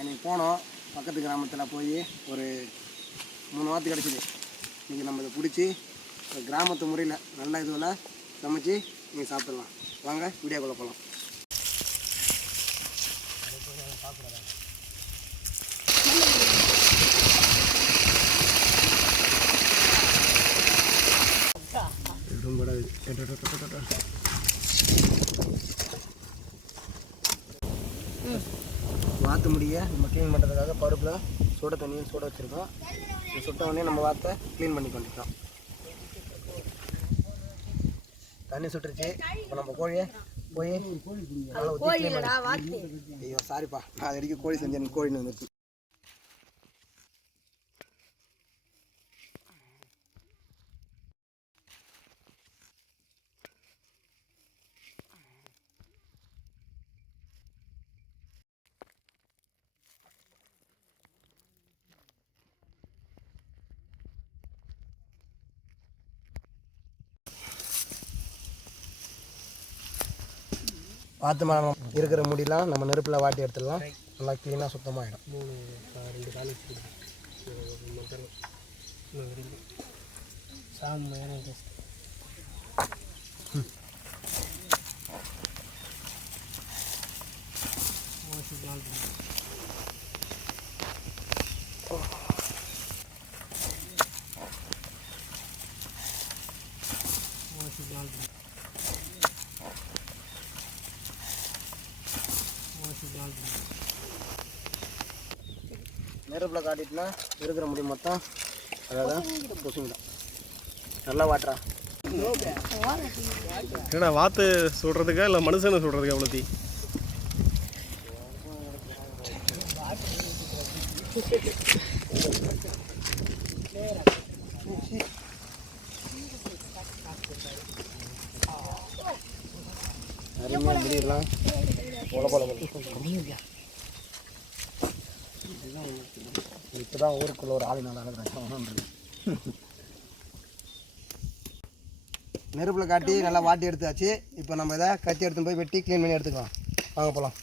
இன்றைக்கி போனோம் பக்கத்து கிராமத்தில் போய் ஒரு 3 வாரத்துக்கு கிடச்சிது. இன்றைக்கி நம்ம இதை பிடிச்சி கிராமத்து முறையில் நல்ல இதுவில் சமைச்சு நீங்கள் சாப்பிட்லாம். வாங்க வீடியோக்குள்ளே போகலாம். வாத்து முடிய நம்ம க்ளீன் பண்ணுறதுக்காக பருப்பில் சுட தண்ணியும் சுட வச்சுருக்கோம். இது சுட்ட உடனே நம்ம வாத்தை க்ளீன் பண்ணி பண்ணிக்கலாம். தண்ணி சுட்டுருச்சு. இப்போ நம்ம கோழியை போய் ஐயோ சாரிப்பா, நான் அது வரைக்கும் கோழி செஞ்சேன், எனக்கு கோழின்னு வந்துருச்சு. வாத்து மரம் இருக்கிற முடியெல்லாம் நம்ம நெருப்பில் வாட்டி எடுத்துடலாம். நல்லா க்ளீனாக சுத்தமாகிடும். 2 காலி நெருப்பில் காட்டிட்டுனா இருக்கிற முடி மொத்தம் அதாவது பூசிக்கலாம். நல்லா வாட்டுறா. ஏன்னா வாத்து சுடுறதுக்கா இல்லை மனுஷனை சுடுறதுக்கா அவ்வளோ தீ? அருமையாக முடியலாம். இப்போ தான் ஊருக்குள்ள ஒரு ஆள் நல்லா அழகுறாங்க. நெருப்பில் காட்டி நல்லா வாட்டி எடுத்தாச்சு. இப்போ நம்ம இதை கத்தி எடுத்து போய் வெட்டி க்ளீன் பண்ணி எடுத்துக்கலாம். வாங்க போகலாம்.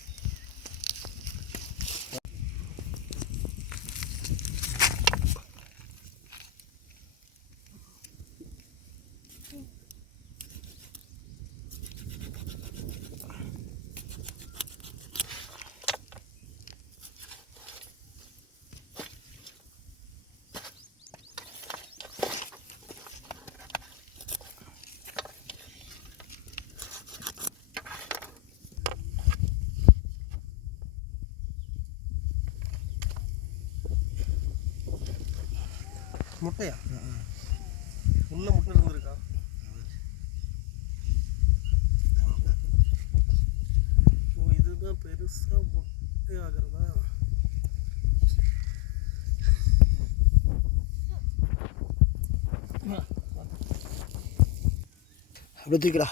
முட்டையா? உள்ள முட்டை இருந்திருக்கா? ஓ, இதுதான் பெருசாக முட்டை ஆகிறதா? அப்படி தூக்கிடா.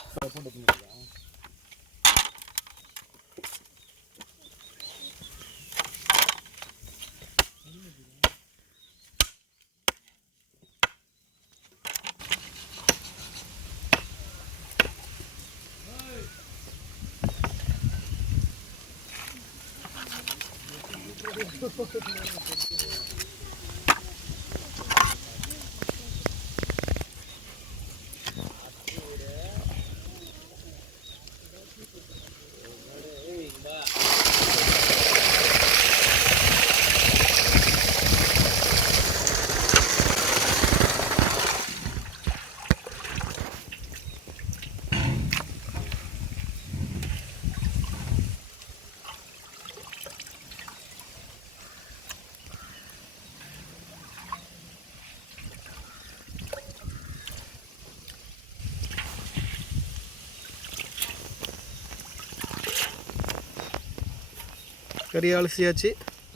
கறி அலசியாச்சு.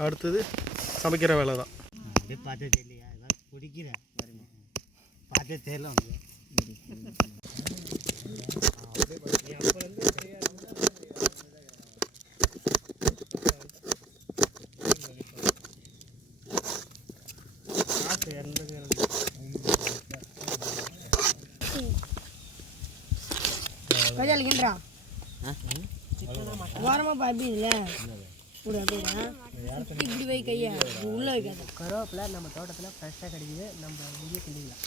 அடுத்தது சமைக்கிற வேலை தான். பார்த்தே தெரியலையா? எல்லாம் பிடிக்கிறேன் பார்த்தே தெரியல. வாரமாக பார்ப்பீங்களே இப்படி வை கையா உள்ள வைக்காது. கருவேப்பிலை நம்ம தோட்டத்தில் ஃப்ரெஷ்ஷாக கிடைக்குது, நம்ம இங்கேயே கிண்டிக்கலாம்.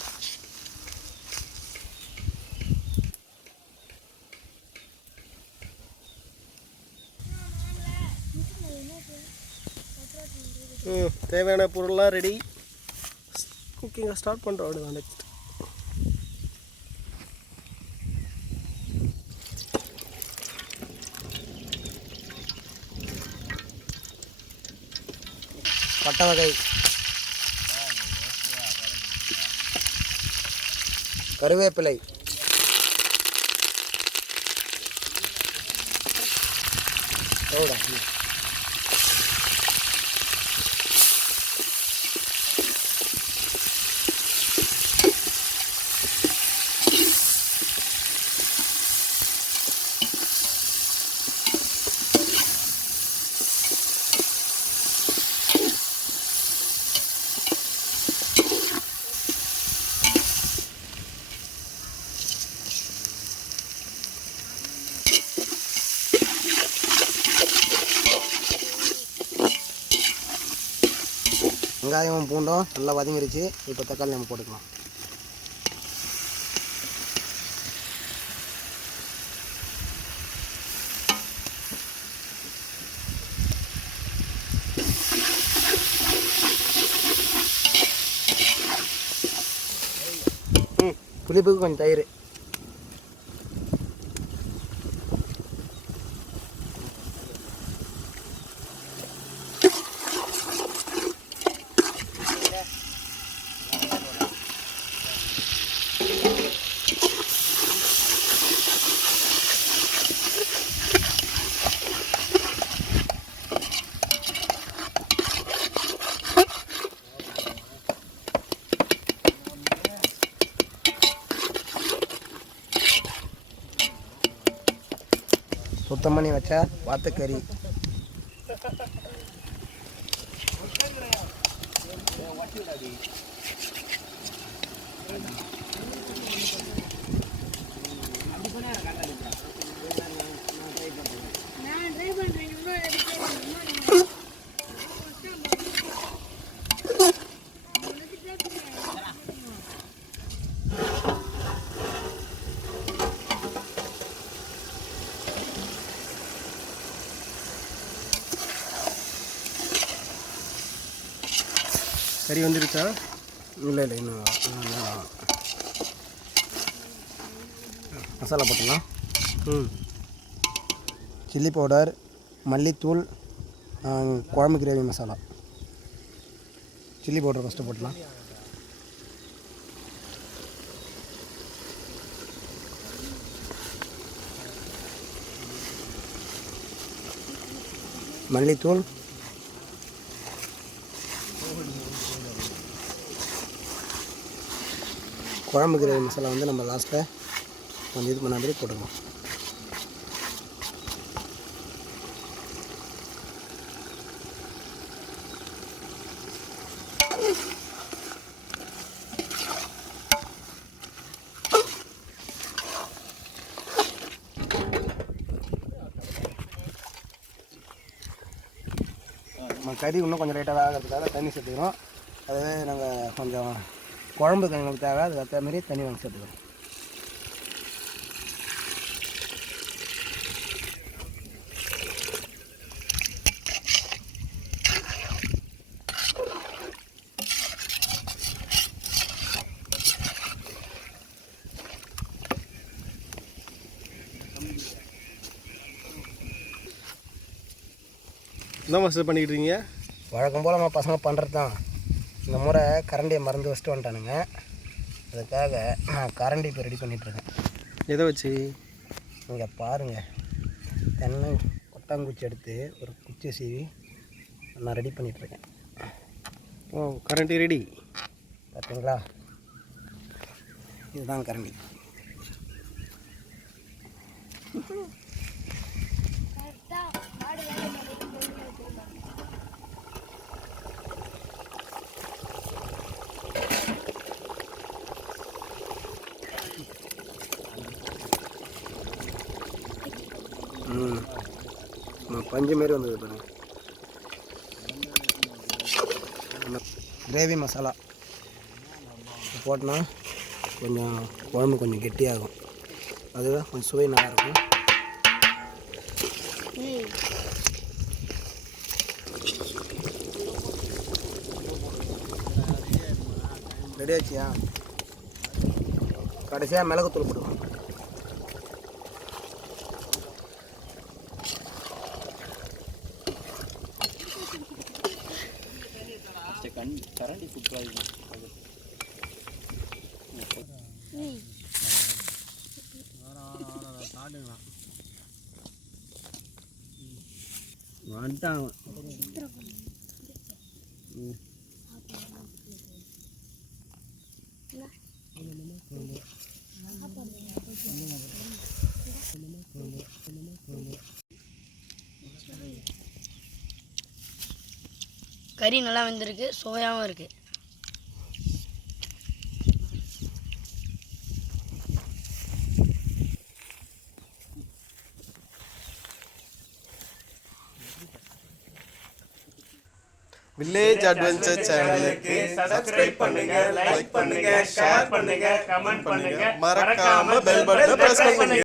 தேவையான பொருள்லாம் ரெடி. குக்கிங்கை ஸ்டார்ட் பண்ணுறோம். அப்படிதான் நெக்ஸ்ட் பட்டை வகை, கருவேப்பிலை, சோடா, வெங்காயம் பூண்டும் நல்லா வதங்கிருச்சு. இப்போ தக்காளி நம்ம போட்டுக்கலாம். புளிப்புக்கு கொஞ்சம் தயிர். சுத்தம் பண்ணி வச்சா வாத்துக்கறி. கறி வந்துருச்சா? இல்லை இன்னும் மசாலா போட்டுக்கலாம். சில்லி பவுடர், மல்லித்தூள், குழம்பு gravy masala. Chilli powder first போட்டுக்கலாம். மல்லித்தூள், குழம்பு கிரேவி மசாலா வந்து நம்ம லாஸ்ட்டில் கொஞ்சம் இது பண்ண மாதிரி போட்டுக்கலாம். நம்ம கறி இன்னும் கொஞ்சம் லைட்டாக ஆகிறதுக்காக தண்ணி சேர்த்துக்கிறோம். அதுவே நாங்கள் கொஞ்சம் குழம்பு எங்களுக்கு தேவை, அதுக்கு ஏற்ற மாதிரி தண்ணி வாங்கி சேர்த்துக்கிறோம். என்ன மாஸ்டர் பண்ணிக்கிட்டு இருக்கீங்க? வழக்கம் போல் நம்ம பசங்க பண்ணுறது தான். இந்த முறை கரண்டியை மறந்து வச்சுட்டு வந்துட்டானுங்க. அதுக்காக நான் கரண்டி இப்போ ரெடி பண்ணிகிட்ருக்கேன். எதை வச்சு? இங்கே பாருங்கள், தென்னை கொட்டாங்குச்சி எடுத்து ஒரு குச்சி சீவி நான் ரெடி பண்ணிகிட்ருக்கேன். ஓ, கரண்டி ரெடி பார்த்தீங்களா? இதுதான் கரண்டி. பஞ்சு மாரி வந்தது பாருங்கள். நம்ம கிரேவி மசாலா போட்டோன்னா கொஞ்சம் குழம்பு கொஞ்சம் கெட்டியாகும். அதுதான் கொஞ்சம் சுவை நல்லாயிருக்கும். ரெடி ஆச்சியா? கடைசியாக மிளகுத்தூள் போடுவோம். கரண்டி சூப்பராக வந்துட்டான். கறி நல்லா வெந்திருக்கு, சுவையாகவும் இருக்குது. வில்லேஜ் அட்வென்ச்சர் சேனலுக்கு சப்ஸ்கிரைப் பண்ணுங்க, லைக் பண்ணுங்க, ஷேர் பண்ணுங்க, கமெண்ட் பண்ணுங்க, மறக்காம பெல் பட்டனை பிரஸ் பண்ணுங்க.